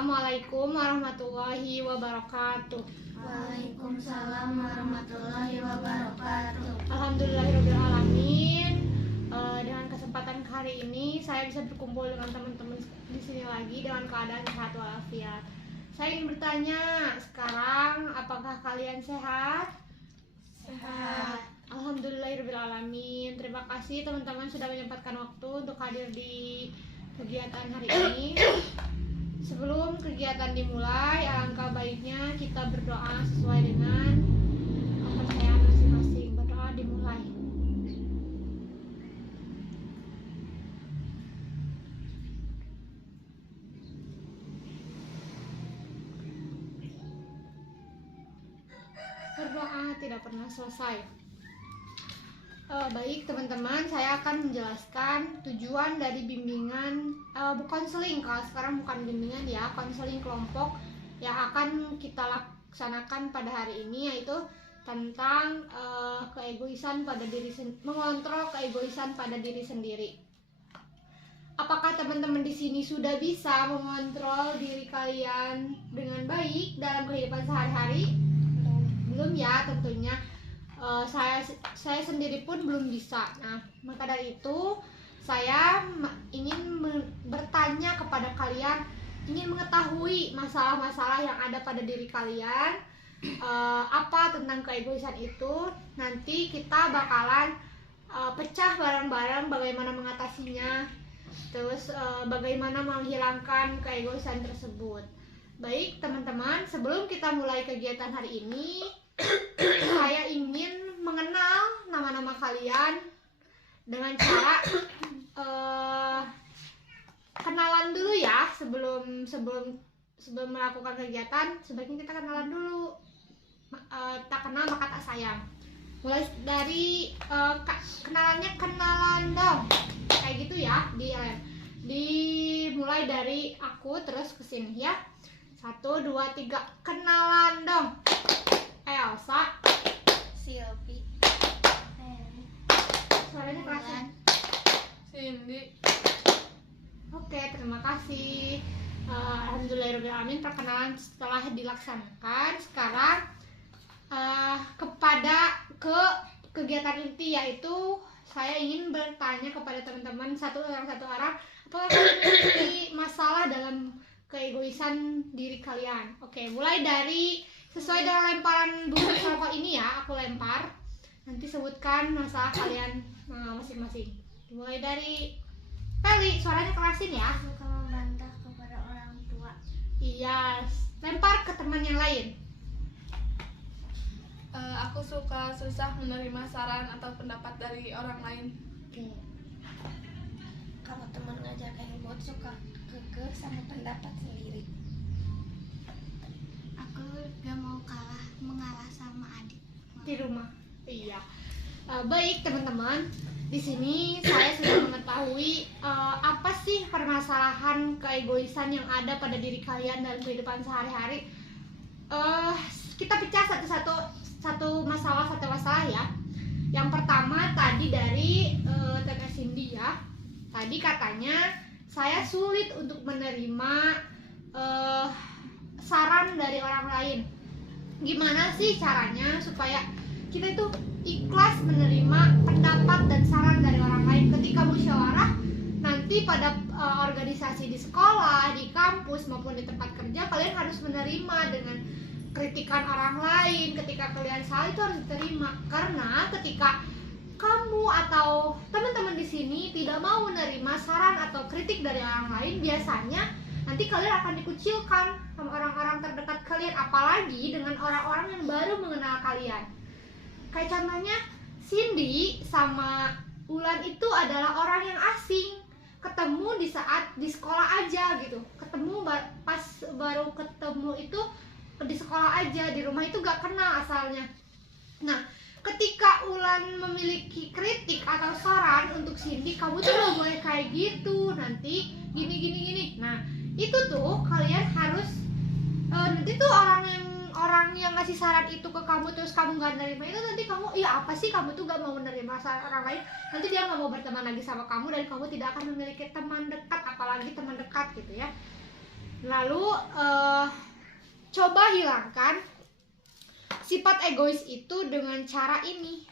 Assalamualaikum warahmatullahi wabarakatuh. Waalaikumsalam warahmatullahi wabarakatuh. Alhamdulillahirobbilalamin. Dengan kesempatan hari ini saya bisa berkumpul dengan teman-teman di sini lagi dengan keadaan sehat walafiat. Saya ingin bertanya, sekarang apakah kalian sehat? Sehat. Alhamdulillahirobbilalamin. Terima kasih teman-teman sudah menyempatkan waktu untuk hadir di kegiatan hari ini. Sebelum kegiatan dimulai, alangkah baiknya kita berdoa sesuai dengan kepercayaan masing-masing. Berdoa dimulai. Berdoa tidak pernah selesai. Baik teman-teman, saya akan menjelaskan tujuan dari bimbingan konseling. Kalau sekarang bukan bimbingan ya, konseling kelompok yang akan kita laksanakan pada hari ini, yaitu tentang keegoisan pada diri mengontrol keegoisan pada diri sendiri. Apakah teman-teman di sini sudah bisa mengontrol diri kalian dengan baik dalam kehidupan sehari-hari? Belum ya tentunya. Saya sendiri pun belum bisa. Nah, maka dari itu saya ingin bertanya kepada kalian, ingin mengetahui masalah-masalah yang ada pada diri kalian, apa tentang keegoisan itu. Nanti kita bakalan pecah bareng-bareng bagaimana mengatasinya, terus bagaimana menghilangkan keegoisan tersebut. Baik teman-teman, sebelum kita mulai kegiatan hari ini, saya ingin mengenal nama-nama kalian dengan cara kenalan dulu ya. Sebelum melakukan kegiatan, sebaiknya kita kenalan dulu. Tak kenal maka tak sayang. Mulai dari kenalannya kenalan dong, kayak gitu ya. Dimulai dari aku terus kesini ya. 1, 2, 3, kenalan dong. Elsa, Silvi, suaranya keras. Cindy. Oke, terima kasih. Alhamdulillahirobbilalamin, perkenalan setelah dilaksanakan. Sekarang ke kegiatan inti, yaitu saya ingin bertanya kepada teman-teman satu orang, apakah kalian memiliki masalah dalam keegoisan diri kalian? Oke, mulai dari sesuai dengan lemparan bulu rokok ini ya, aku lempar. Nanti sebutkan masalah kalian masing-masing. Mulai dari Peli, suaranya kerasin ya. Suka membantah kepada orang tua. Iya, lempar ke teman yang lain. Aku suka susah menerima saran atau pendapat dari orang lain. Oke. Kalau teman ngajak ribut, suka kekeh sama pendapat sendiri. Aku gak mau mengalah sama adik Di rumah. Iya. Baik teman-teman, di sini saya sudah mengetahui apa sih permasalahan keegoisan yang ada pada diri kalian dalam kehidupan sehari-hari. Kita pecah satu masalah ya. Yang pertama tadi dari Teteh Cindy ya. Tadi katanya saya sulit untuk menerima saran dari orang lain. Gimana sih caranya supaya kita itu ikhlas menerima pendapat dan saran dari orang lain? Ketika musyawarah nanti pada organisasi di sekolah, di kampus maupun di tempat kerja, kalian harus menerima dengan kritikan orang lain. Ketika kalian salah itu harus diterima, karena ketika kamu atau teman-teman di sini tidak mau menerima saran atau kritik dari orang lain, biasanya nanti kalian akan dikucilkan sama orang-orang terdekat kalian, apalagi dengan orang-orang yang baru mengenal kalian. Kayak contohnya Cindy sama Ulan itu adalah orang yang asing, ketemu di saat di sekolah aja gitu, ketemu pas baru ketemu itu di sekolah aja, di rumah itu gak kenal asalnya. Nah, ketika Ulan memiliki kritik atau saran untuk Cindy, kamu tuh gak boleh kayak gitu, nanti gini. Nah, itu tuh kalian harus nanti tuh orang yang ngasih saran itu ke kamu terus kamu gak nerima itu, nanti kamu iya apa sih, kamu tuh gak mau menerima saran orang lain, nanti dia gak mau berteman lagi sama kamu dan kamu tidak akan memiliki teman dekat, apalagi teman dekat gitu ya. Lalu coba hilangkan sifat egois itu dengan cara ini.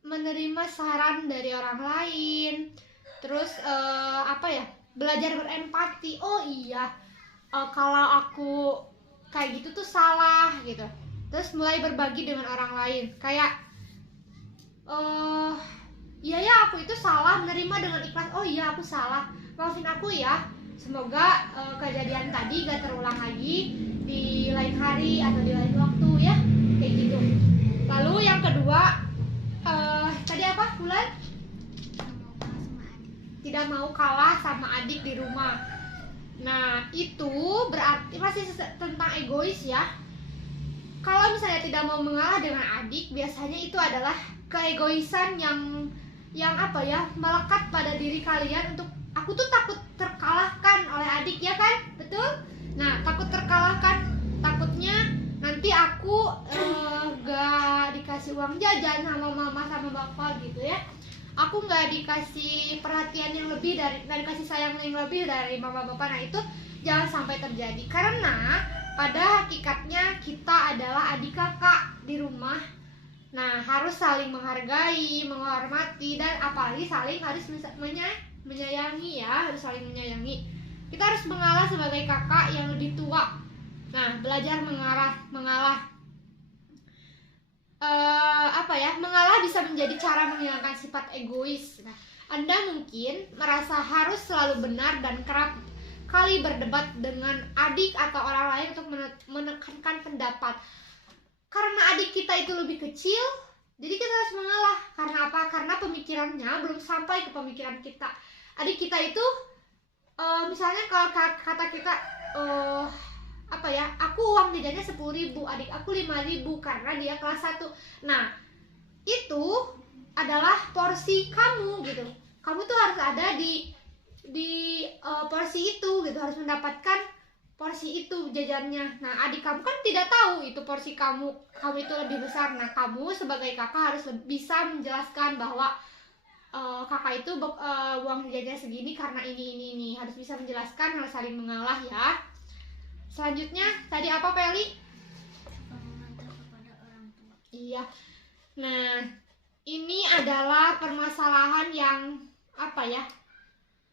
Menerima saran dari orang lain, terus belajar berempati. Oh iya, kalau aku kayak gitu tuh salah gitu. Terus mulai berbagi dengan orang lain, kayak iya ya, aku itu salah, menerima dengan ikhlas. Oh iya, aku salah, maafin aku ya. Semoga kejadian tadi gak terulang lagi di lain hari atau di lain waktu ya, kayak gitu. Lalu yang kedua, tadi apa, Bulan? Tidak mau kalah sama adik di rumah. Nah, itu berarti masih tentang egois ya. Kalau misalnya tidak mau mengalah dengan adik, biasanya itu adalah keegoisan yang melekat pada diri kalian untuk aku tuh takut terkalahkan oleh adik, ya kan? Betul? Nah, takut terkalahkan, takutnya nanti aku gak dikasih uang jajan sama mama sama bapak gitu ya. Aku gak dikasih perhatian yang lebih dari kasih sayang yang lebih dari mama bapak. Nah, itu jangan sampai terjadi, karena pada hakikatnya kita adalah adik kakak di rumah. Nah, harus saling menghargai, menghormati, dan apalagi harus menyayangi ya, harus saling menyayangi. Kita harus mengalah sebagai kakak yang lebih tua. Nah, belajar mengalah. Mengalah bisa menjadi cara menghilangkan sifat egois. Nah, Anda mungkin merasa harus selalu benar dan kerap kali berdebat dengan adik atau orang lain untuk menekankan pendapat. Karena adik kita itu lebih kecil, jadi kita harus mengalah. Karena apa? Karena pemikirannya belum sampai ke pemikiran kita. Adik kita itu, misalnya kalau kata kita, aku uang jajannya 10.000, adik aku 5.000 karena dia kelas 1. Nah, itu adalah porsi kamu gitu. Kamu tuh harus ada di porsi itu gitu, harus mendapatkan porsi itu jajannya. Nah, adik kamu kan tidak tahu itu porsi kamu itu lebih besar. Nah, kamu sebagai kakak harus bisa menjelaskan bahwa kakak itu uang jajannya segini karena ini. Harus bisa menjelaskan, harus saling mengalah ya. Selanjutnya tadi apa, Peli? Mengantar kepada orang tua. Iya. Nah, ini adalah permasalahan yang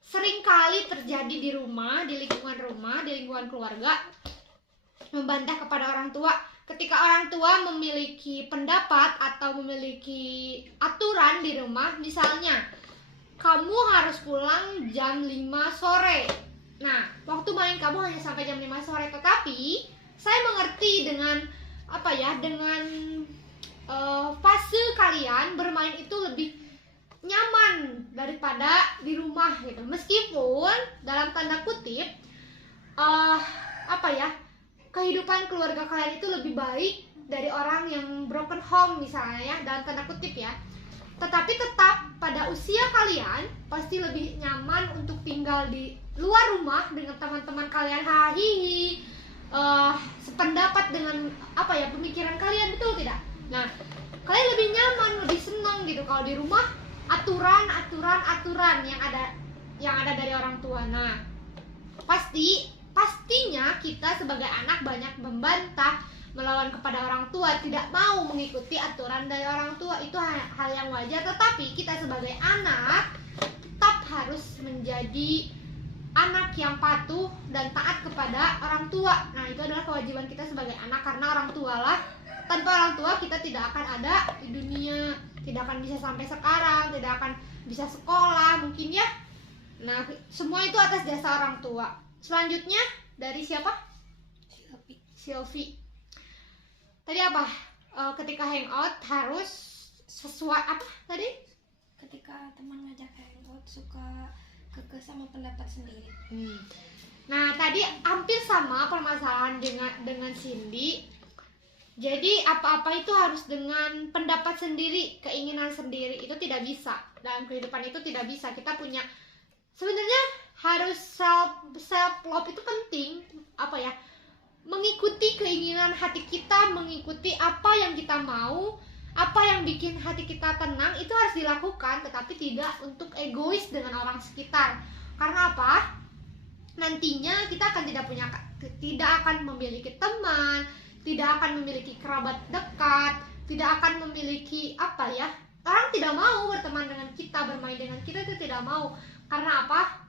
sering kali terjadi di rumah, di lingkungan keluarga, membantah kepada orang tua. Ketika orang tua memiliki pendapat atau memiliki aturan di rumah, misalnya kamu harus pulang jam 5 sore. Nah, waktu main kamu hanya sampai jam 5 sore, tetapi saya mengerti dengan fase kalian bermain itu lebih nyaman daripada di rumah gitu. Meskipun dalam tanda kutip kehidupan keluarga kalian itu lebih baik dari orang yang broken home misalnya ya, dalam tanda kutip ya. Tetapi tetap pada usia kalian pasti lebih nyaman untuk tinggal di luar rumah dengan teman-teman kalian, hahihi, sependapat dengan pemikiran kalian, betul tidak? Nah, kalian lebih nyaman, lebih senang gitu kalau di rumah aturan yang ada dari orang tua. Nah, pastinya kita sebagai anak banyak membantah, melawan kepada orang tua, tidak mau mengikuti aturan dari orang tua. Itu hal yang wajar, tetapi kita sebagai anak tetap harus menjadi anak yang patuh dan taat kepada orang tua. Nah, itu adalah kewajiban kita sebagai anak, karena orang tua lah, tanpa orang tua kita tidak akan ada di dunia, tidak akan bisa sampai sekarang, tidak akan bisa sekolah mungkin ya. Nah, semua itu atas jasa orang tua. Selanjutnya dari siapa? Silvi. Tadi apa? Ketika hangout harus sesuai apa tadi? Ketika teman ngajak hangout suka kekeh sama pendapat sendiri. Nah, tadi hampir sama permasalahan dengan Cindy. Jadi apa-apa itu harus dengan pendapat sendiri, keinginan sendiri, itu tidak bisa. Dalam kehidupan itu tidak bisa. Kita punya, sebenarnya harus self love itu penting, mengikuti keinginan hati kita, mengikuti apa yang kita mau, apa yang bikin hati kita tenang, itu harus dilakukan, tetapi tidak untuk egois dengan orang sekitar. Karena apa? Nantinya kita akan tidak akan memiliki teman, tidak akan memiliki kerabat dekat, tidak akan memiliki apa ya? Orang tidak mau berteman dengan kita, bermain dengan kita itu tidak mau. Karena apa?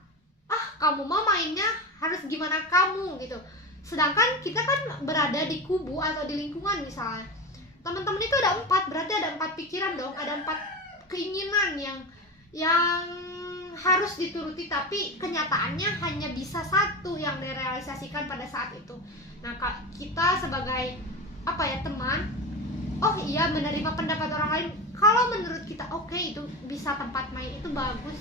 Kamu mau mainnya harus gimana kamu gitu. Sedangkan kita kan berada di kubu atau di lingkungan misalnya. Teman-teman itu ada 4, berarti ada 4 pikiran dong, ada 4 keinginan yang harus dituruti, tapi kenyataannya hanya bisa 1 yang direalisasikan pada saat itu. Nah, kita sebagai teman, menerima pendapat orang lain. Kalau menurut kita oke, itu bisa tempat main itu bagus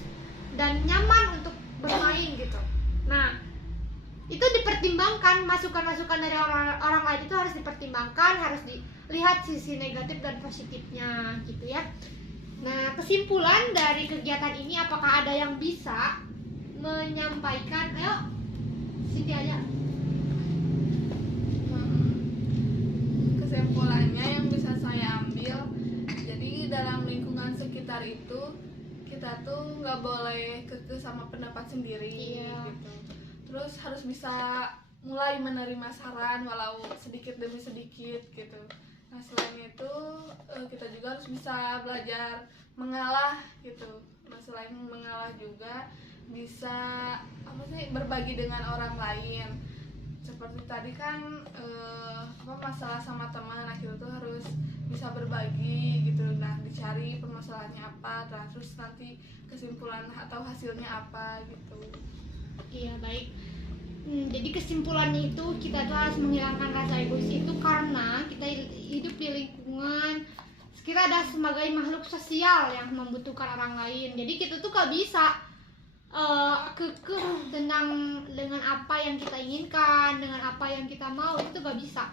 dan nyaman untuk bermain gitu. Nah, itu dipertimbangkan, masukan-masukan dari orang lain itu harus dipertimbangkan, harus dilihat sisi negatif dan positifnya gitu ya. Nah, kesimpulan dari kegiatan ini, apakah ada yang bisa menyampaikan? Ayo, Siti aja. Kesimpulannya yang bisa saya ambil, jadi dalam lingkungan sekitar itu kita tuh nggak boleh kekeh sama pendapat sendiri. Iya. Gitu. Terus harus bisa mulai menerima saran walau sedikit demi sedikit gitu. Nah, selain itu kita juga harus bisa belajar mengalah gitu. Nah, selain mengalah juga bisa berbagi dengan orang lain. Seperti tadi kan masalah sama teman, kita tuh harus bisa berbagi gitu. Nah, dicari permasalahannya apa, terus nanti kesimpulan atau hasilnya apa gitu. Iya, baik. Jadi kesimpulannya itu kita tuh harus menghilangkan rasa egois itu karena kita hidup di lingkungan, kita ada sebagai makhluk sosial yang membutuhkan orang lain. Jadi kita tuh gak bisa kekeh dengan apa yang kita inginkan, dengan apa yang kita mau, itu gak bisa.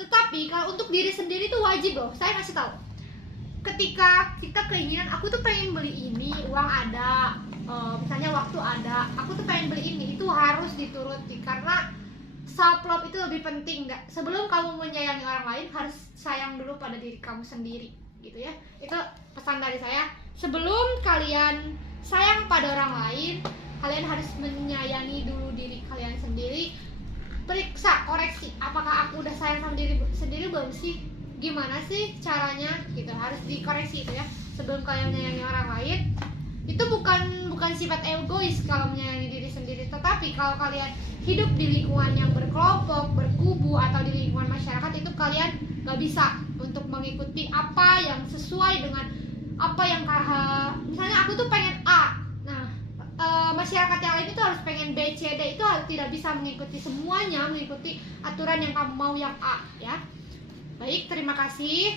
Tetapi kalau untuk diri sendiri itu wajib loh. Saya kasih tahu, ketika kita keinginan, aku tuh pengen beli ini, uang ada, misalnya waktu ada, aku tuh pengen beli ini, itu harus dituruti karena self love itu lebih penting. Sebelum kamu menyayangi orang lain, harus sayang dulu pada diri kamu sendiri gitu ya. Itu pesan dari saya. Sebelum kalian sayang pada orang lain, kalian harus menyayangi dulu diri kalian sendiri. Periksa, koreksi, apakah aku udah sayang sama diri sendiri belum sih? Gimana sih caranya gitu, harus dikoreksi itu ya sebelum kalian menyayangi orang lain. Itu bukan sifat egois kalau menyayangi diri sendiri, tetapi kalau kalian hidup di lingkungan yang berkelompok, berkubu, atau di lingkungan masyarakat, itu kalian gak bisa untuk mengikuti apa yang sesuai dengan apa yang misalnya aku tuh pengen A, nah masyarakat yang lain itu harus pengen B, C, D, itu tidak bisa mengikuti semuanya, mengikuti aturan yang kamu mau yang A ya. Baik, terima kasih.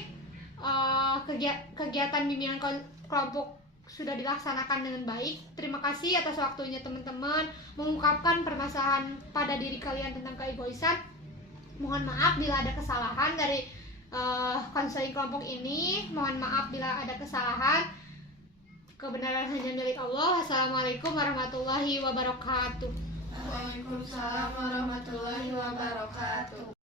Kegiatan bimbingan kelompok sudah dilaksanakan dengan baik. Terima kasih atas waktunya teman-teman mengungkapkan permasalahan pada diri kalian tentang keegoisan. Mohon maaf bila ada kesalahan dari konseling kelompok ini. Mohon maaf bila ada kesalahan. Kebenaran hanya milik Allah. Assalamualaikum warahmatullahi wabarakatuh. Waalaikumsalam warahmatullahi wabarakatuh.